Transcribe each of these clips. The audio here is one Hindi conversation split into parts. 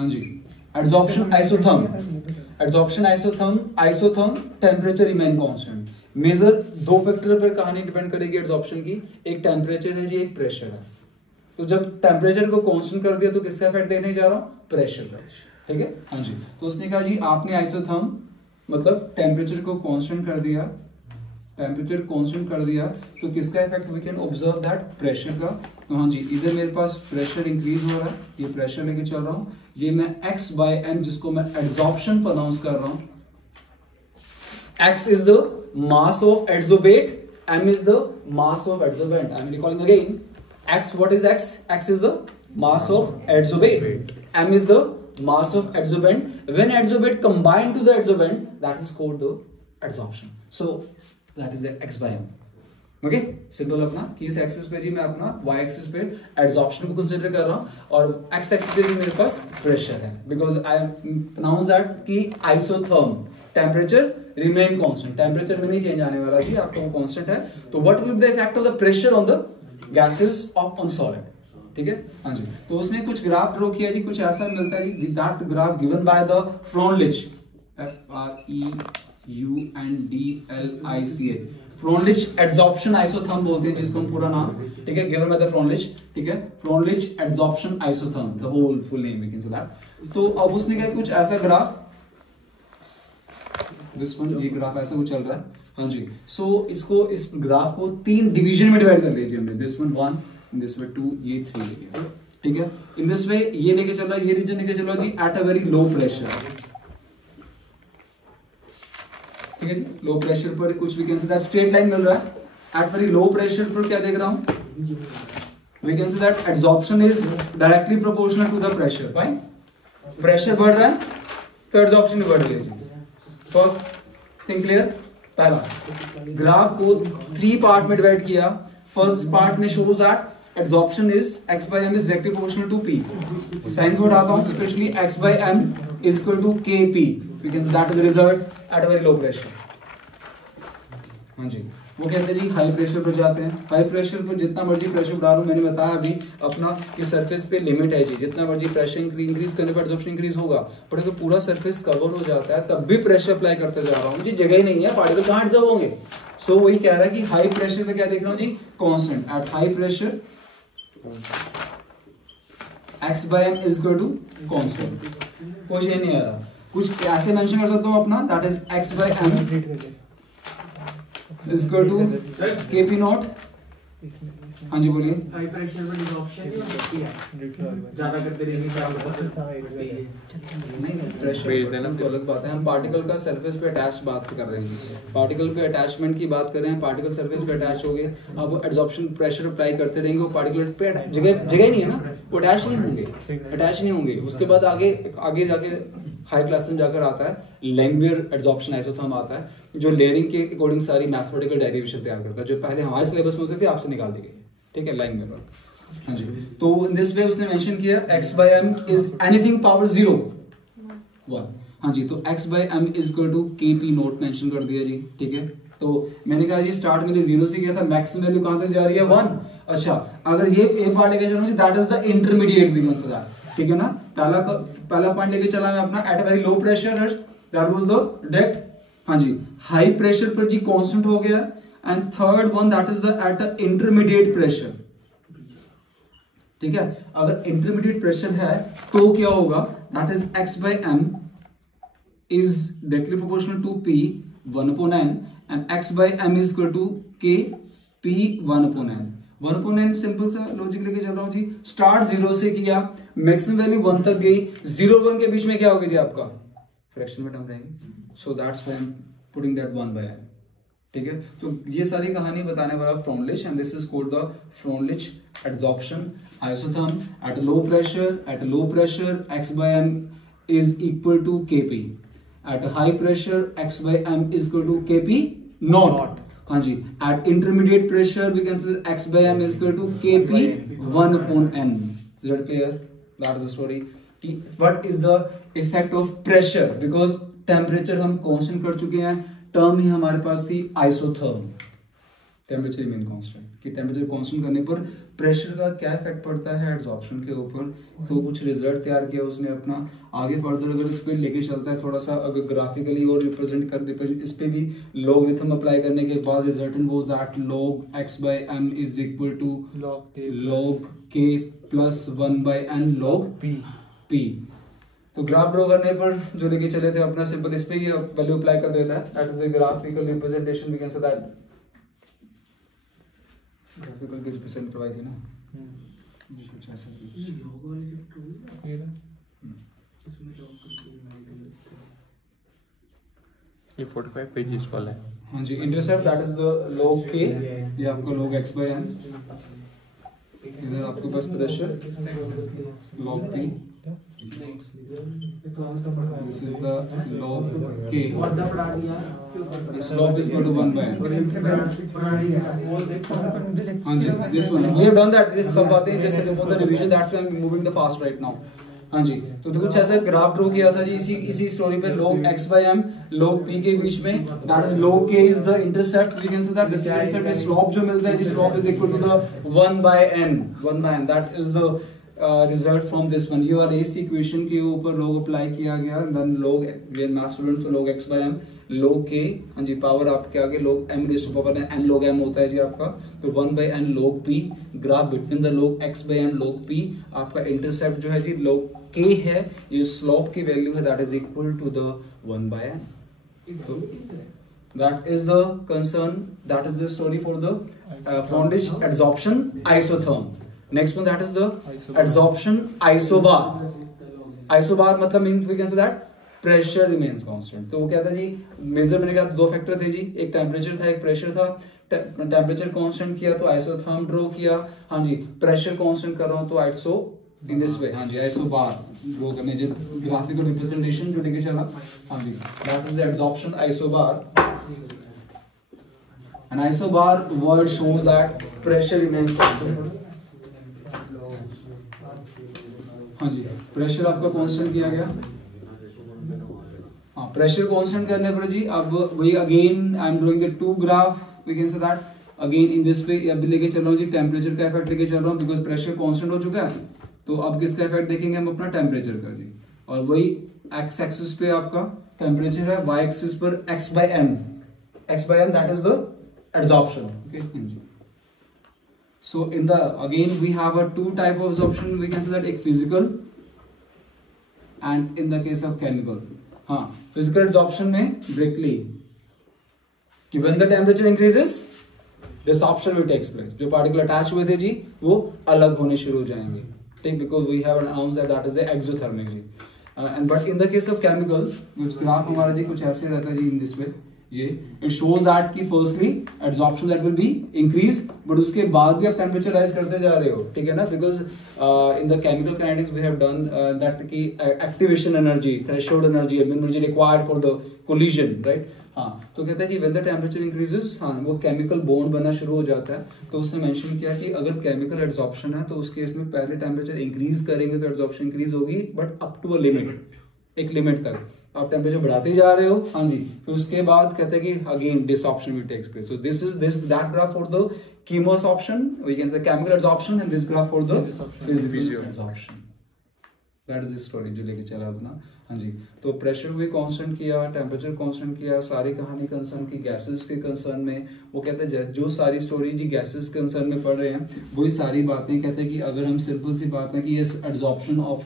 हाँ जी, adsorption isotherm, adsorption isotherm temperature remain constant. Major दो फैक्टर पर कहानी डिपेंड करेगी एड्सॉर्प्शन की, एक टेम्परेचर है जी, एक प्रेशर है। तो जब टेम्परेचर को कांस्टेंट कर दिया तो किसका इफेक्ट देखने जा रहा हूं, प्रेशर का, ठीक है। हाँ जी, तो उसने कहा जी आपने आइसोथर्म मतलब टेम्परेचर को कांस्टेंट कर दिया, टेम्परेचर कांस्टेंट कर दिया तो किसका effect we can observe that, pressure का। तो हाँ जी, इधर मेरे पास प्रेशर इंक्रीज हो रहा है, ये प्रेशर लेके चल रहा हूं, ये मैं x बाय m जिसको मैं एड्सॉर्प्शन प्रोनाउंस कर रहा हूं। x is the mass of adsorbate, m is the mass of adsorbent. I am recalling again, x, what is x? X is the mass of adsorbate, m is the mass of adsorbent. When adsorbate combine to the adsorbent, that is called the adsorption. So that is the x by m. Okay, simple अपना कि इस एक्सिस पे जी मैं अपना y एक्सिस पे एड्सॉर्प्शन को कंसीडर कर रहा हूं और x एक्सिस पे जी मेरे पास प्रेशर है, बिकॉज आई प्रोनाउंस दैट कि isotherm temperature remain constant, temperature में नहीं चेंज आने वाला जी, आपका वो कांस्टेंट है। तो what will be the effect of the pressure on the gases on solid, ठीक है। हाँ जी, तो उसने कुछ ग्राफ ड्रॉ किया जी, कुछ ऐसा मिलता है जी, that graph given by the Freundlich, FREUNDLICH, Freundlich adsorption isotherm बोलते हैं जिसको हम पूरा नाम, ठीक है, गिवन बाय द फ्रोनलिच, ठीक है, Freundlich adsorption isotherm, the whole full name we can say that. तो अब उसने कहा कुछ ऐसा ग्राफ, दिस वन, ये ग्राफ ऐसा कुछ चल रहा है। हाँ जी, सो इसको, इस ग्राफ को 3 डिवीजन में डिवाइड कर लीजिए हमने, दिस वन 1, दिस वे 2, ये 3 लेके, ठीक है। इन दिस वे ये लेके चल रहा है, ये रीजन लेके चल रहा है जी at a very low pressure, ठीक है जी, लो प्रेशर पर कुछ we can say that straight line मिल रहा है। एट वेरी लो प्रेशर पर क्या देख रहा हूं, we can say that adsorption is directly proportional to the pressure, fine. Pressure बढ़ रहा है तो एड्सॉर्प्शन बढ़ रही है। फर्स्ट थिंग क्लियर, पहला ग्राफ को 3 पार्ट में डिवाइड किया। फर्स्ट पार्ट में shows that adsorption is x by m is directly proportional to p। Sign को हटाता हूं, specially x by m is equal to kp, we can that is the result at a very low pressure। हाँ जी, वो कहते हैं जी हाई प्रेशर पर जाते हैं, हाई प्रेशर पर जितना मर्जी प्रेशर बढ़ा लो, मैंने बताया अभी अपना कि सरफेस पे लिमिट है जी, जितना मर्जी प्रेशर इंक्रीज करने पर एब्जॉर्प्शन इंक्रीज होगा, बट अगर पूरा सरफेस कवर हो जाता है तब भी प्रेशर अप्लाई करते जा रहा हूँ, मुझे जगह ही नहीं है, पार्टिकल कहाँ एब्जॉर्ब होंगे। सो वही कह रहा है कि हाई प्रेशर पे क्या देख रहा हूँ जी, constant at high pressure x by m is equal to constant। कुछ ये नहीं आ रहा, कुछ ऐसे मेंशन कर सकता हूँ अपना, that is x by m is equal to kp not. हाँ जी बोलिए। हाई प्रेशर पर एब्जॉर्प्शन ज्यादा करते रहेंगे नहीं, प्रेशर तो अलग बात है, हम पार्टिकल का सरफेस पे अटैच बात कर रहे हैं, पार्टिकल पे अटैचमेंट की बात कर रहे हैं, पार्टिकल सरफेस पे अटैच हो गए, अब वो एब्जॉर्प्शन प्रेशर अप्लाई करते रहेंगे, वो पार्टिकल पे जगह नहीं है ना, वो अटैच नहीं होंगे। उसके बाद आगे जाके हाई क्लास में जाकर आता है लैंगमुयर एड्सॉर्प्शन आइसोथर्म आता है, जो लेयरिंग के अकॉर्डिंग सारी मैथमेटिकल डेरिवेशन तैयार करता है, जो पहले हमारे सिलेबस में होते थे आपसे निकाल दी गई, ठीक है, लैंगमुयर। हाँ जी, तो इन दिस वे उसने मेंशन किया x by m is anything power 0 1। हाँ जी, तो x by m is equal to kp note mention कर दिया जी, ठीक है। तो मैंने कहा जी स्टार्ट में 0 से किया था, मैक्सिमम वैल्यू कहां तक जा रही है 1। अच्छा, अगर ये ए पार्ट लेके चलो जी, that is the intermediate we can say that, ठीक है ना। पहला पॉइंट लेके चला मैं अपना at very low pressure, that was the direct. हाँ जी, हाई प्रेशर पर जी कांस्टेंट हो गया, and third one that is the at a intermediate pressure, ठीक है। अगर इंटरमीडिएट प्रेशर है तो क्या होगा, that is x by m is directly proportional to p 1/n and x by m is equal to k p 1/n। 1/n simple सा लॉजिक लेके चल रहा हूं जी, स्टार्ट 0 से किया, मैक्सिमम वैल्यू 1 तक गई, 0-1 के बीच में क्या होगी जी आपका फ्रैक्शन में टर्म रहेगी, so that's why I am putting that 1/n, ठीक है। तो ये सारी कहानी बताने वाला Freundlich, and this is called the Freundlich adsorption isotherm at low pressure x by m is equal to kp, at high pressure x by m is equal to kp naught। हाँ जी, at intermediate pressure we can say x by m is equal to kp 1/n। is that clear? that is the story कि what is the effect of pressure, because temperature हम constant कर चुके हैं, टर्म ही हमारे पास थी आइसोथर्म, टेम्परेचर रिमेन कांस्टेंट, कि टेम्परेचर कांस्टेंट करने पर प्रेशर का क्या इफेक्ट पड़ता है एड्सॉर्प्शन के ऊपर। तो कुछ रिजल्ट तैयार किया उसने अपना। आगे फर्दर अगर इस पर लेके चलता है थोड़ा सा, अगर ग्राफिकली और रिप्रेजेंट इस पे भी लॉगरिथम अप्लाई करने के बाद resultant was that log x/m is equal to log k plus 1/n log p। तो ग्राफ ड्रॉ करने पर जो लेके चले थे अपना सिंपल इस पे ही वैल्यू अप्लाई कर देता है। That is the graphical representation, we can say that graphical की रिप्रेजेंट करवाई थी ना, कुछ ऐसा ये 45 पेजेस वाला है। हाँ जी, intercept that is the log k, ये आपका log x/n, इधर आपके पास pressure log p, this is the log k, slope is equal to 1/n। हाँ जी, this one we have done that, this सब बातें जैसे for the revision, that's why I'm moving the fast right now। हाँ जी, तो कुछ ऐसा ग्राफ ड्रॉ किया था जी इसी स्टोरी पे, log x/m log p के बीच में, that is log k is the intercept, we can say that this intercept is slope जो मिलता है जी, slope is equal to the 1/n, that is the result from this one. ये वाला इस इक्वेशन के ऊपर log अप्लाई किया गया, देन log मैथ स्टूडेंट तो log x/m log k, हाँ जी, पावर आपके आगे log m raise to power n log m होता है जी आपका, तो 1/n log p, graph between the log x/m log p, आपका इंटरसेप्ट जो है जी log k है, ये स्लोप की वैल्यू है, that is equal to the 1/n। तो that is the concern, that is the story for the Freundlich adsorption isotherm। Next one, that is the adsorption isobar। isobar मतलब means we can say that pressure remains constant। तो वो क्या था जी, मेजरमेंट का दो फैक्टर थे जी, एक टेम्परेचर था एक प्रेशर था। टेम्परेचर कांस्टेंट किया तो आइसोथर्म ड्रॉ किया, हाँ जी, प्रेशर कांस्टेंट कर रहा हूँ तो आइसो इन दिस वे, हाँ जी, आइसोबार ड्रॉ करने जो ग्राफिकल रिप्रेजेंटेशन जो लेके चला, हाँ जी, that is the adsorption isobar. An isobar word shows that pressure remains constant। हाँ जी, प्रेशर आपका कांस्टेंट किया गया। हाँ, प्रेशर कांस्टेंट करने पर जी अब वही again I am drawing the two graph, we can say that again in this way, अब लेके चल रहा हूँ जी टेम्परेचर का इफेक्ट लेके चल रहा हूँ, बिकॉज प्रेशर कांस्टेंट हो चुका है। तो अब किसका इफेक्ट देखेंगे हम, अपना टेम्परेचर का जी, और वही एक्स एक्सिस पे आपका टेम्परेचर है, वाई एक्सिस पर x/m that is the adsorption। Okay, so in the again we have a two type of absorption, we can say that एक physical and in the case of chemical। हाँ, physical absorption में directly कि when the temperature increases desorption will takes place, जो particle attach हुए थे जी वो अलग होने शुरू हो जाएंगे, ठीक, because we have announced that is the exothermic जी। and but in the case of chemical, graph हमारा जी कुछ ऐसे रहता है जी in this way, ये it shows that कि firstly adsorption that will be increase, but उसके बाद भी आप टेम्परेचर राइज करते जा रहे हो, ठीक है ना, because in the chemical kinetics we have done that कि activation energy, threshold energy, energy required for the collision, right। हाँ, तो कहता है कि when the temperature increases, हाँ, वो केमिकल बॉन्ड बनना शुरू हो जाता है। तो उसने मेंशन किया कि अगर केमिकल एड्सॉर्प्शन है तो उस केस में पहले टेम्परेचर इंक्रीज करेंगे तो एड्सॉर्प्शन इंक्रीज होगी, but up to a limit, एक लिमिट तक आप टेम्परेचर बढ़ाते जा रहे हो, हाँ जी, फिर उसके बाद कहते हैं कि again desorption will takes place. So this is that graph for the chemisorption, we can say chemical adsorption, and this graph for the physical adsorption. That is the story जो लेके चला अपना, हाँ जी। तो प्रेशर भी कांस्टेंट किया, टेम्परेचर कांस्टेंट किया, सारी कहानी कंसर्न की गैसेस के कंसर्न में, वो कहते हैं जो सारी स्टोरी जी गैसेस कंसर्न में पढ़ रहे हैं वही सारी बातें कहते हैं कि अगर हम सिंपल सी बात है कि ये adsorption of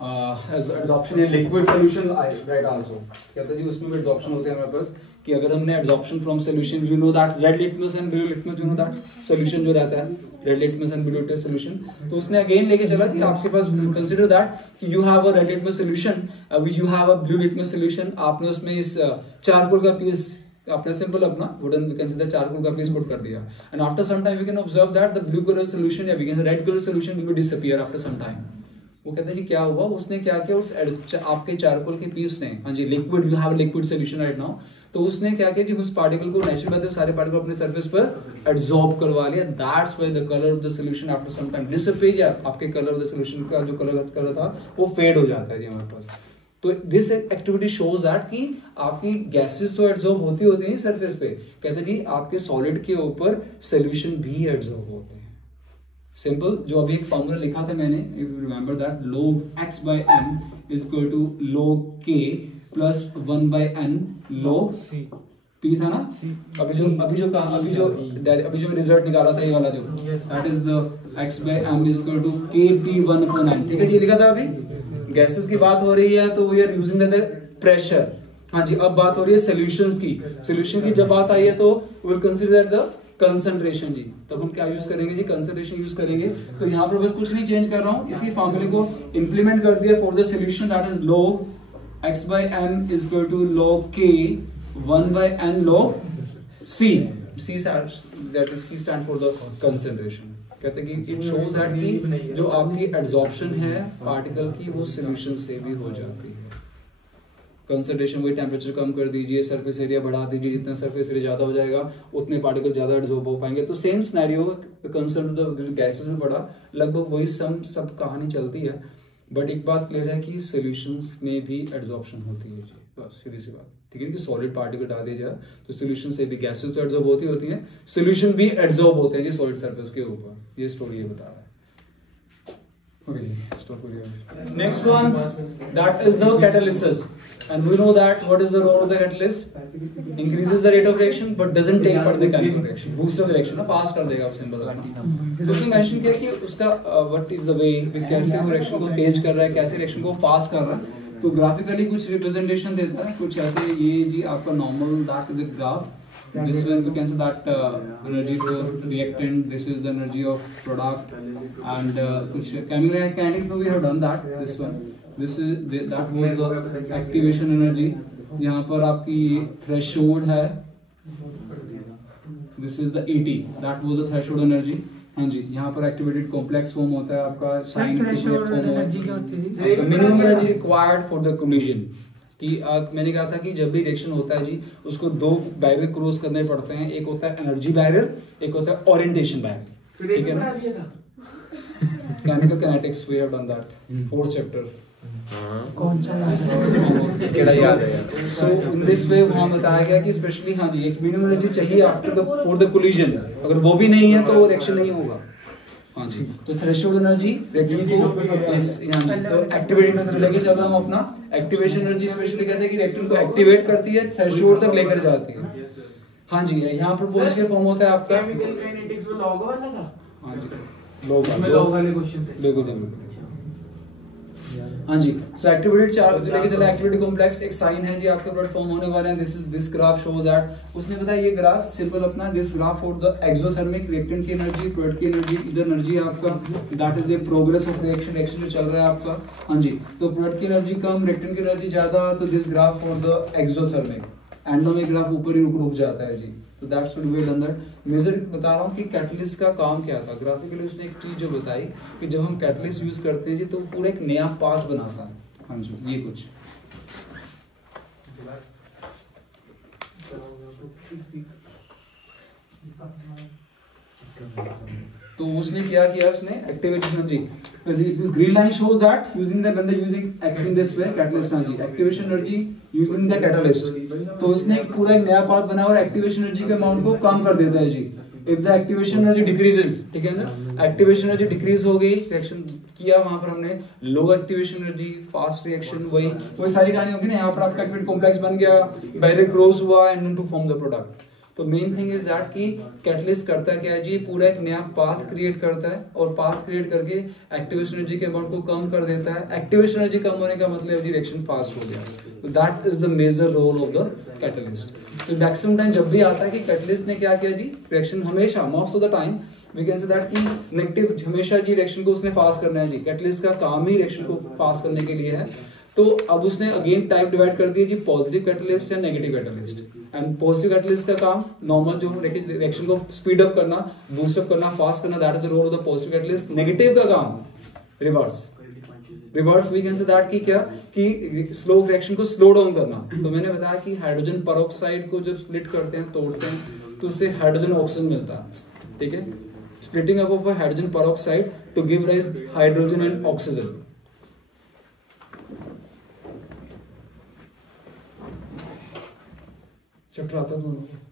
adsorption in liquid solution right also कहते हैं जी, उसमें भी एड्सॉर्प्शन होते हैं हमारे पास कि अगर हमने adsorption from solution, you know that red litmus and blue litmus, you know that solution जो रहता है red litmus and blue litmus solution, तो उसने अगेन लेके चला कि आपके पास कंसीडर दैट कि you have a red litmus solution, you have a blue litmus solution, आपने उसमें इस चारकोल का पीस आपने सिंपल अपना वुडन वी कंसीडर चारकोल का पीस पुट कर दिया, and after some time we can observe that the blue colour solution या we can say red colour solution will be disappear after some time. वो कहते हैं जी क्या हुआ, उसने क्या किया, उस आपके चारकोल के पीस ने, हाँ जी, liquid, you have liquid solution right now, तो उसने क्या किया जी उस पार्टिकल को नेचुरल बात है सारे पार्टिकल अपने सरफेस पर एब्जॉर्ब करवा लिया, that's why the colour of the solution after some time disappear, आपके कलर ऑफ द सॉल्यूशन का जो कलर था वो फेड हो जाता है जी हमारे पास। तो दिस एक्टिविटी शोज दैट कि आपकी गैसेस तो एब्जॉर्ब होती हैं सरफेस पे, कहते जी आपके सॉलिड के ऊपर सोल्यूशन भी एब्जॉर्ब होते हैं। सिंपल, जो अभी एक फॉर्मूला लिखा था मैंने, remember that log x by m is equal to log k plus 1 by n log p था ना। अभी जो रिजल्ट निकाला था ये वाला जो, that is the x by m is equal to k p 1 upon n। ठीक है जी, लिखा था अभी। गैसेस की बात हो रही है तो we are using the pressure. हाँ जी, अब बात हो रही है सॉल्यूशंस की। सॉल्यूशन की जब बात आई है तो विल कंसीडर द कंसंट्रेशन जी। तब हम क्या यूज करेंगे जी, कंसंट्रेशन यूज करेंगे। तो यहाँ पर बस कुछ नहीं चेंज कर रहा हूँ, इसी फॉर्मूले को इंप्लीमेंट कर दिया for the solution, that is log x by m is equal to log k 1 by n log c। c that is c stand for the concentration। कहते हैं कि इट शोज दैट कि जो आपकी एब्जॉर्प्शन है पार्टिकल की वो सॉल्यूशन से भी हो जाती है। कंसंट्रेशन वही, टेम्परेचर कम कर दीजिए, सरफेस एरिया बढ़ा दीजिए, जितना सरफेस एरिया ज्यादा हो जाएगा उतने पार्टिकल ज्यादा एब्जॉर्ब हो पाएंगे। तो सेम सिनेरियो कंसर्न गैसेस में बढ़ा, लगभग वही सब कहानी चलती है। बट एक बात क्लियर है कि सॉल्यूशंस में भी एब्जॉर्प्शन होती है जी, बस सीधी सी बात। ठीक है कि सॉलिड पार्टिकल डाल दिया जाए तो सॉल्यूशन से भी गैसेस तो एब्जॉर्ब होती हैं, सॉल्यूशन भी एब्जॉर्ब होते हैं जी सॉलिड सरफेस के ऊपर। ये स्टोरी ये बता रहा है। Next one, that is the catalysis, and we know that what is the role of the catalyst? Increases the rate of reaction, but doesn't take part the chemical reaction, boost the reaction, ना फास्ट कर देगा सिंबल अपना। तो उसने मेंशन किया कि उसका what is the way, कैसे वो रिएक्शन को तेज कर रहा है, कैसे रिएक्शन को फास्ट कर रहा है। तो ग्राफिकली कुछ रिप्रेजेंटेशन देता है, कुछ ऐसे। ये जी आपका normal that is a graph. This one we can say that energy to reactant, this is the energy of product, and कुछ chemical kinetics में we have done that. This one, this is that was the activation energy. यहाँ पर आपकी threshold है, this is the 80, that was the threshold energy. हाँ जी, यहाँ पर activated complex form होता है आपका, sign threshold energy क्या होती है? The minimum energy required for the collision. कि मैंने कहा था कि जब भी रिएक्शन होता है जी उसको दो बैरियर क्रॉस करने पड़ते हैं, एक होता है एनर्जी बैरियर, एक होता है ओरिएंटेशन बैरियर। ठीक है ना, chemical kinetics we have done that, 4th chapter. कौन सा केड़ा याद है यार। सो इन दिस वे वहां बताया गया कि स्पेशली हाँ जी एक मिनिमम एनर्जी चाहिए after the for the collision, अगर वो भी नहीं है तो रिएक्शन नहीं होगा। हाँ जी, तो थ्रेशोल्ड एनर्जी रिएक्शन को इस तो एक्टिवेट लेके चल रहा हूं अपना। एक्टिवेशन एनर्जी स्पेशली कहते हैं कि रिएक्शन को एक्टिवेट करती है, थ्रेशोल्ड तक लेकर जाती है। हाँ जी, यहाँ पर बोल्स के फॉर्म होता है आपका केमिकल काइनेटिक्स में लॉग वाला था। हाँ जी, लॉग वाले क्वेश्चन थे। बिल्कुल। हाँ जी, सो एक्टिवेटेड चार्ज जो लेके चला एक्टिविटी कॉम्प्लेक्स एक साइन है जी आपके प्रोडक्ट फॉर्म होने वाले हैं। दिस ग्राफ शोज दैट, उसने बताया ये ग्राफ सिंपल अपना, this graph for the exothermic reactant की एनर्जी, प्रोडक्ट की एनर्जी, इधर एनर्जी है आपका, that is a progress of reaction जो चल रहा है आपका। हाँ जी, तो प्रोडक्ट की एनर्जी कम, रिएक्टेंट की एनर्जी ज्यादा, तो this graph for the exothermic, endomic graph ऊपर ही रुक जाता है जी। तो that should be done that. Major बता रहा हूँ कि कैटलिस्ट का काम क्या था। ग्राफिकली उसने एक चीज जो बताई कि जब हम कैटलिस्ट यूज करते हैं जी तो पूरा एक नया पाथ बनाता है। हाँ जी, ये कुछ तो उसने क्या किया, उसने activation energy, this green line shows that using the when the using acting this way catalyst energy, activation energy using the catalyst. तो उसने पूरा एक नया पाथ बनाया और एक्टिवेशन एनर्जी के अमाउंट को कम कर देता है जी। If the activation energy decreases, ठीक है ना, एक्टिवेशन एनर्जी डिक्रीज हो गई, रिएक्शन किया वहां पर हमने लो एक्टिवेशन एनर्जी, फास्ट रिएक्शन, वही सारी कहानी होगी ना। यहाँ पर आपका एक्टिवेट कॉम्प्लेक्स बन गया, बैरियर क्रॉस हुआ and to form the product. तो मेन थिंग इज दैट कि कैटलिस्ट करता क्या है जी, पूरा एक नया पाथ क्रिएट करता है और पाथ क्रिएट करके एक्टिवेशन एनर्जी के अमाउंट को कम कर देता है। एक्टिवेशन एनर्जी कम होने का मतलब जी रिएक्शन फास्ट हो गया। तो that is the major role of the catalyst. तो मैक्सिमम टाइम जब भी आता है कि कैटलिस्ट ने क्या किया जी, रिएक्शन हमेशा most of the time we can say that कि नेगेटिव हमेशा जी रिएक्शन को उसने फास्ट करना है जी। कैटलिस्ट का काम ही रिएक्शन को फास्ट करने के लिए है। तो अब उसने अगेन टाइप डिवाइड कर दिया जी, पॉजिटिव कैटलिस्ट या negative catalyst. And positive catalyst का काम नॉर्मल जो रिएक्शन को स्पीड अप करना, बूस्ट अप करना, फास्ट करना, that is the role of the positive catalyst. Negative का काम reverse we can say that कि क्या कि स्लो रिएक्शन को स्लो डाउन करना। तो मैंने बताया कि हाइड्रोजन पेरोक्साइड को जब स्प्लिट करते हैं, तोड़ते हैं, तो उससे हाइड्रोजन ऑक्सीजन मिलता है। ठीक है, splitting up of hydrogen peroxide to give rise hydrogen and oxygen. चक्कर आता है दोनों को।